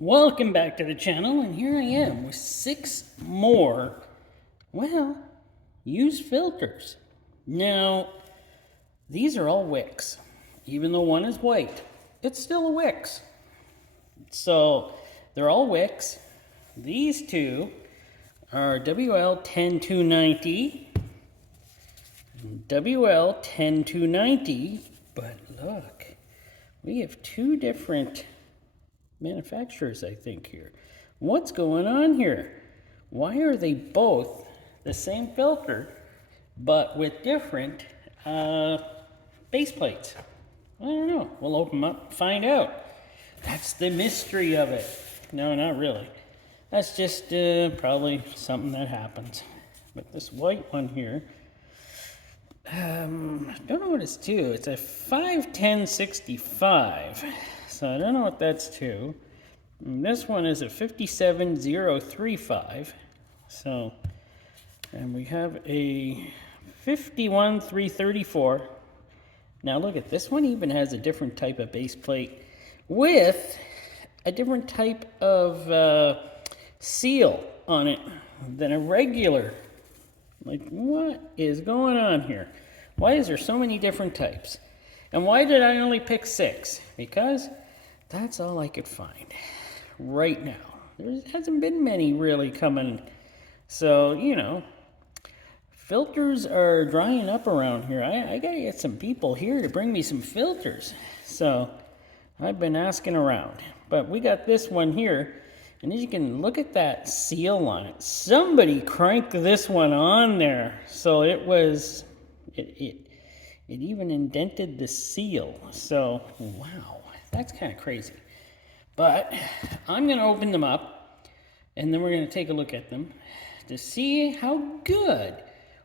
Welcome back to the channel, and here I am with 6 more, well, used filters. Now, these are all wicks. Even though one is white, it's still a wicks. So, they're all wicks. These two are WL10290 and WL10290, but look, we have two different manufacturers, I think, here. What's going on here? Why are they both the same filter, but with different base plates? I don't know. We'll open them up and find out. That's the mystery of it. No, not really. That's just probably something that happens. But this white one here, I don't know what it's to. It's a 51065. So I don't know what that's to. And this one is a 57035. So, and we have a 51334. Now look at this one, even has a different type of base plate with a different type of seal on it than a regular. Like, what is going on here? Why is there so many different types? And why did I only pick 6? Because that's all I could find right now. There hasn't been many really coming. So, you know, filters are drying up around here. I gotta get some people here to bring me some filters. So, I've been asking around. But we got this one here. And as you can look at that seal on it. Somebody cranked this one on there. So it was, it even indented the seal. So, wow, that's kind of crazy. But I'm going to open them up, and then we're going to take a look at them to see how good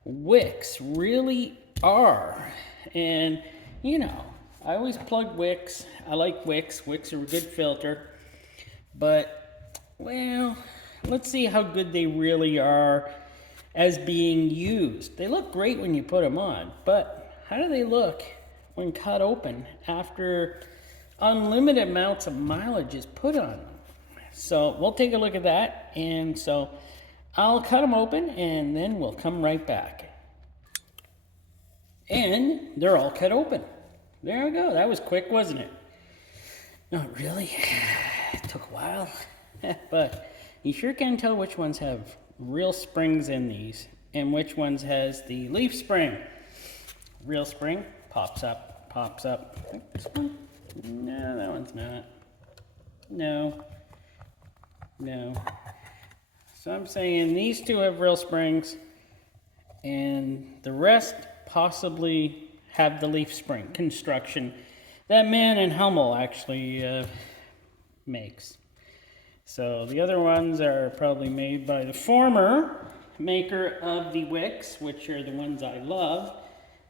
wicks really are. And, you know, I always plug wicks. I like wicks. Wicks are a good filter. But, well, let's see how good they really are as being used. They look great when you put them on, but how do they look when cut open after unlimited amounts of mileage is put on them? So we'll take a look at that, and so I'll cut them open and then we'll come right back. And they're all cut open. There we go. That was quick, wasn't it? Not really. It took a while. But you sure can tell which ones have real springs in these and which ones has the leaf spring. Real spring pops up, pops up. I think this one? No, that one's not. No. No. So I'm saying these two have real springs and the rest possibly have the leaf spring construction that Man and Hummel actually makes. So the other ones are probably made by the former maker of the wicks, which are the ones I love,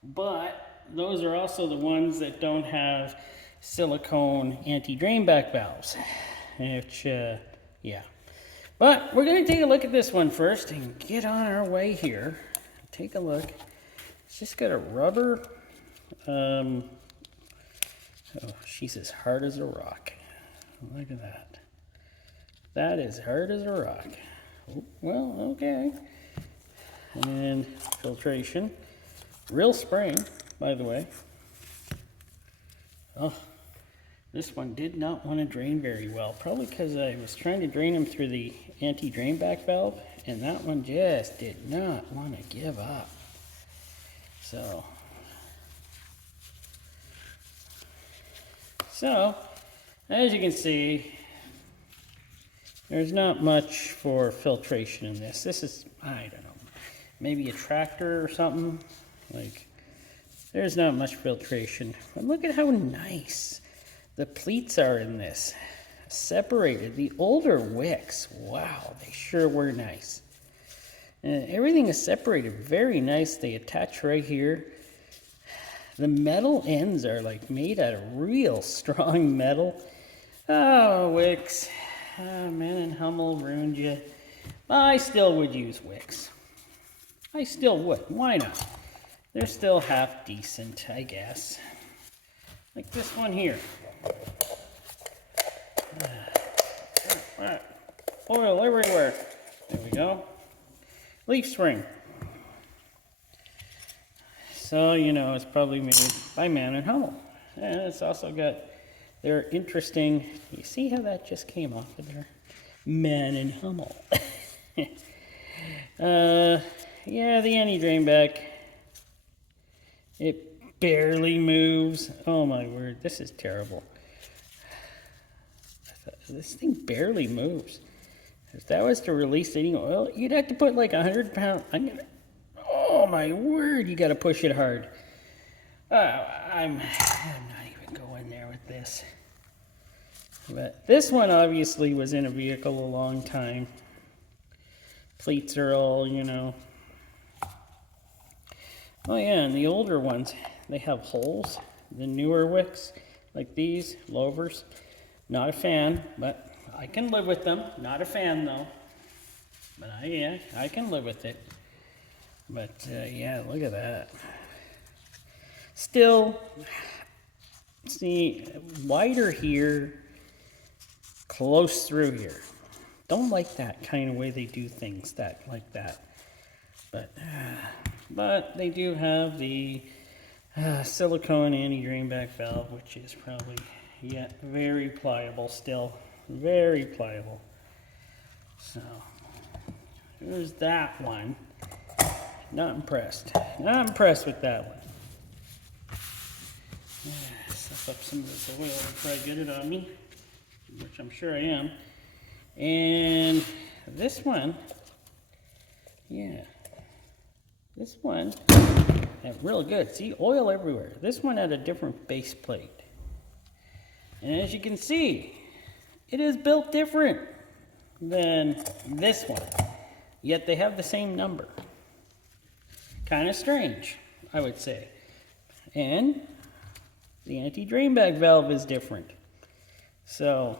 but those are also the ones that don't have silicone anti-drain back valves, which, yeah. But we're going to take a look at this one first and get on our way here. Take a look. It's just got a rubber, oh, she's as hard as a rock. Look at that. That is hard as a rock. Oh, well, okay. And filtration. Real spring, by the way. Oh, this one did not want to drain very well. Probably because I was trying to drain them through the anti-drain back valve, and that one just did not want to give up. So, as you can see, there's not much for filtration in this. This is, I don't know, maybe a tractor or something. Like, there's not much filtration. But look at how nice the pleats are in this. Separated. The older wicks, wow, they sure were nice. And everything is separated very nice. They attach right here. The metal ends are like made out of real strong metal. Oh, wicks. Man and Hummel ruined you. I still would use wicks. I still would. Why not? They're still half decent, I guess. Like this one here. Ah, oil everywhere. There we go. Leaf spring. So, you know, it's probably made by Man and Hummel. And it's also got their interesting, you see how that just came off of there? Man and Hummel. Yeah, the anti-drain back. It barely moves. Oh my word, this is terrible. This thing barely moves. If that was to release any oil, you'd have to put like 100 pounds. Oh my word, you got to push it hard. I'm not even going there with this. But this one obviously was in a vehicle a long time. Pleats are all, you know. Oh yeah, and the older ones, they have holes. The newer wicks, like these, louvers. Not a fan, but I can live with them. Not a fan though. But yeah, I can live with it. But yeah, look at that. Still, see, wider here, close through here. Don't like that kind of way they do things like that. But they do have the silicone anti-drain back valve, which is probably yet very pliable still. Very pliable. So, there's that one. Not impressed. Not impressed with that one. Suck up some of this oil before I get it on me, which I'm sure I am. And this one, yeah. This one had real good. See, oil everywhere. This one had a different base plate. And as you can see, it is built different than this one. Yet they have the same number. Kind of strange, I would say. And the anti-drain bag valve is different. So,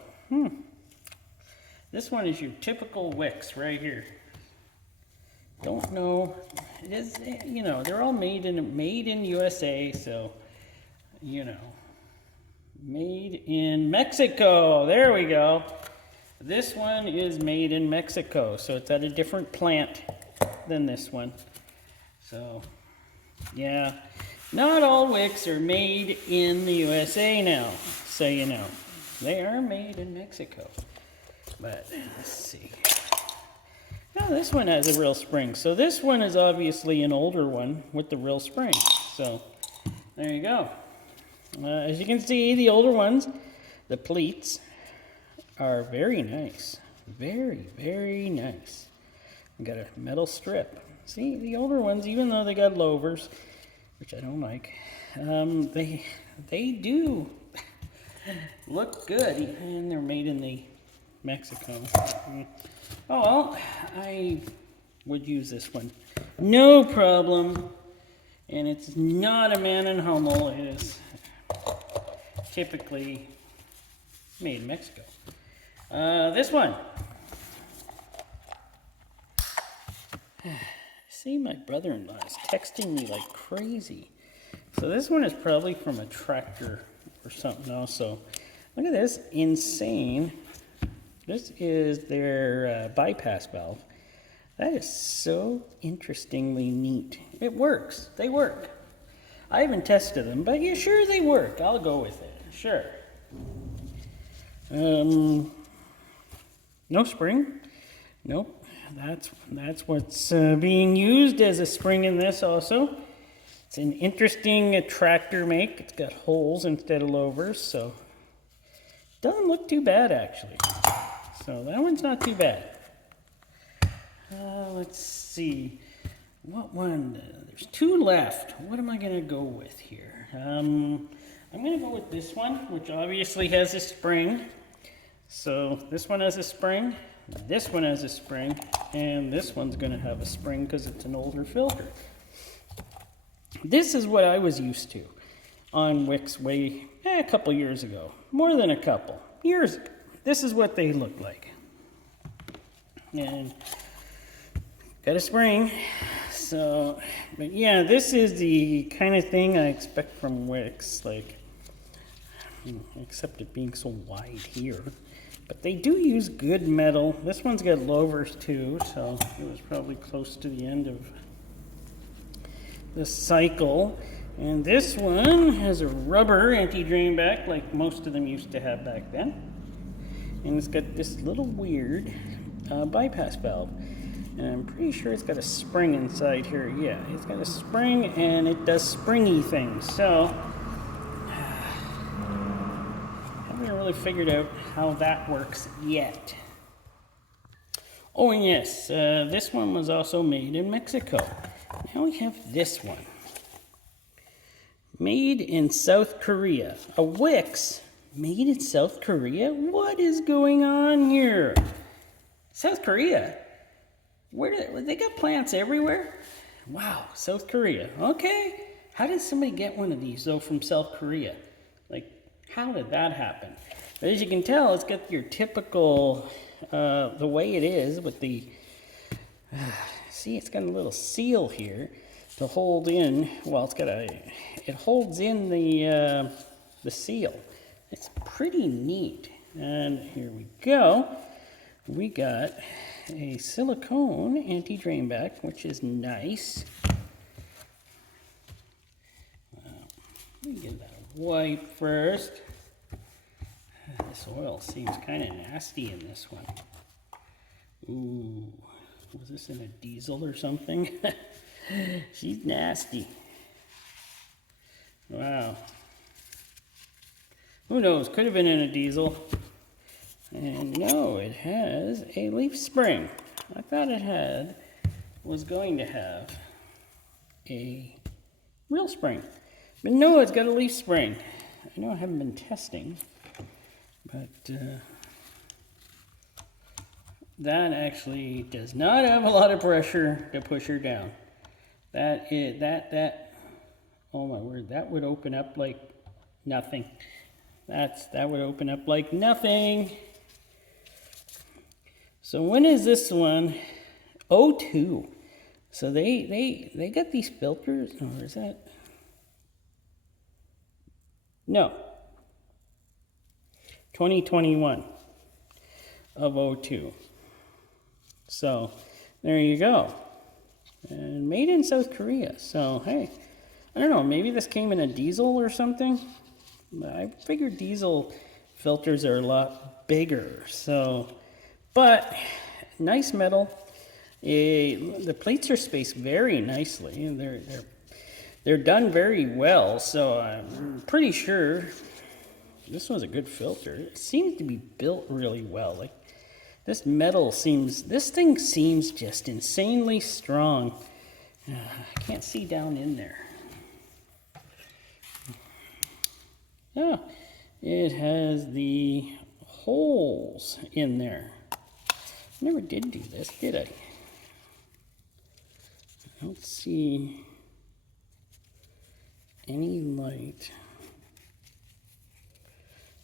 this one is your typical WIX right here. Don't know. It is, you know, they're all made in USA, so, you know, made in Mexico. There we go. This one is made in Mexico, so it's at a different plant than this one. So, yeah, not all WIX are made in the USA now, so you know. They are made in Mexico. But, let's see. Now this one has a real spring. So this one is obviously an older one with the real spring. So, there you go. As you can see, the older ones, the pleats, are very nice. Very, very nice. We got a metal strip. See, the older ones, even though they got louvers, which I don't like, they do look good, and they're made in the Mexico. Oh well, I would use this one, no problem. And it's not a Man and Hummel. It is typically made in Mexico. This one. See, my brother-in-law is texting me like crazy. So this one is probably from a tractor or something else. So look at this, insane. This is their bypass valve. That is so interestingly neat. It works. They work. I haven't tested them, but yeah, sure they work. I'll go with it. Sure. No spring. Nope. That's what's being used as a spring in this also. It's an interesting tractor make. It's got holes instead of louvers, so doesn't look too bad actually. So that one's not too bad. Let's see. What one? There's two left. What am I going to go with here? I'm going to go with this one, which obviously has a spring. So this one has a spring, this one has a spring, and this one's going to have a spring because it's an older filter. This is what I was used to on WIX way a couple years ago. More than a couple years ago. This is what they look like. And got a spring. So, but yeah, this is the kind of thing I expect from WIX, like, except it being so wide here. But they do use good metal. This one's got louvers too, so it was probably close to the end of the cycle. And this one has a rubber anti-drain back like most of them used to have back then. And it's got this little weird bypass valve. And I'm pretty sure it's got a spring inside here. Yeah, it's got a spring and it does springy things. So, haven't really figured out how that works yet. Oh, and yes, this one was also made in Mexico. Now we have this one. Made in South Korea. A WIX made in South Korea? What is going on here? South Korea? They got plants everywhere? Wow, South Korea. Okay. How did somebody get one of these, though, from South Korea? Like, how did that happen? But as you can tell, it's got your typical, the way it is with the, see, it's got a little seal here to hold in, well, it holds in the seal. It's pretty neat. And here we go. We got a silicone anti-drain back, which is nice. Let me give that a wipe first. This oil seems kind of nasty in this one. Ooh, was this in a diesel or something? She's nasty. Wow. Who knows? Could have been in a diesel. And no, it has a leaf spring. I thought it was going to have a real spring. But no, it's got a leaf spring. I know I haven't been testing, but that actually does not have a lot of pressure to push her down. Oh my word, that would open up like nothing. That would open up like nothing. So when is this one? 02. So they got these filters, or is that? No. 2021 of 02. So there you go. And made in South Korea. So hey, I don't know, maybe this came in a diesel or something. I figured diesel filters are a lot bigger. So, but nice metal. The plates are spaced very nicely, and they're done very well. So I'm pretty sure this was a good filter. It seems to be built really well. Like this thing seems just insanely strong. I can't see down in there. Yeah, it has the holes in there. Never did do this, did I? I don't see any light.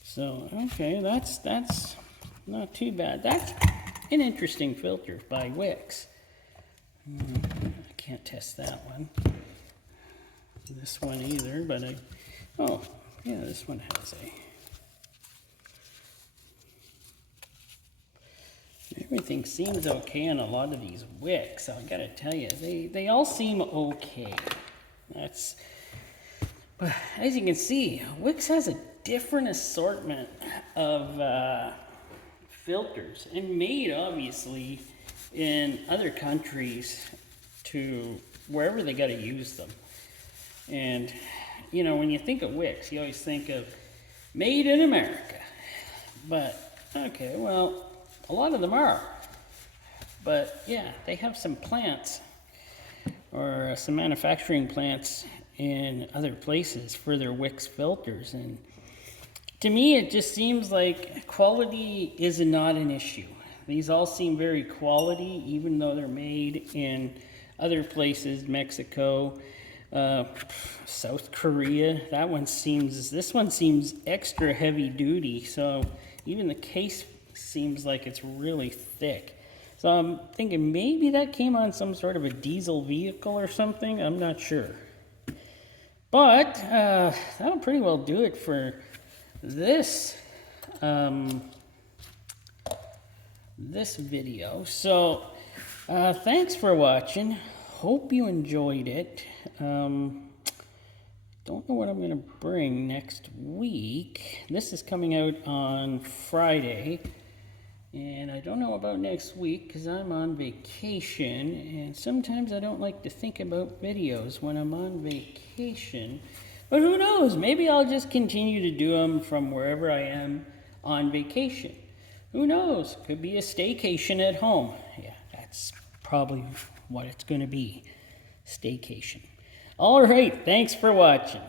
So, okay, that's not too bad. That's an interesting filter by WIX. I can't test that one. This one either, but oh, yeah, this one has everything seems okay on a lot of these WIX. I gotta tell you, they all seem okay. But as you can see, WIX has a different assortment of filters, and made obviously in other countries to wherever they got to use them. And you know, when you think of WIX, you always think of made in America. But okay, well, a lot of them are. But yeah, they have some plants or some manufacturing plants in other places for their WIX filters. And to me, it just seems like quality is not an issue. These all seem very quality, even though they're made in other places, Mexico, South Korea. This one seems extra heavy duty. So even the case seems like it's really thick. So I'm thinking maybe that came on some sort of a diesel vehicle or something. I'm not sure. But that'll pretty well do it for this this video. So, thanks for watching. Hope you enjoyed it. Don't know what I'm going to bring next week. This is coming out on Friday. And I don't know about next week because I'm on vacation. And sometimes I don't like to think about videos when I'm on vacation. But who knows? Maybe I'll just continue to do them from wherever I am on vacation. Who knows? Could be a staycation at home. Yeah, that's probably what it's going to be. Staycation. All right, thanks for watching.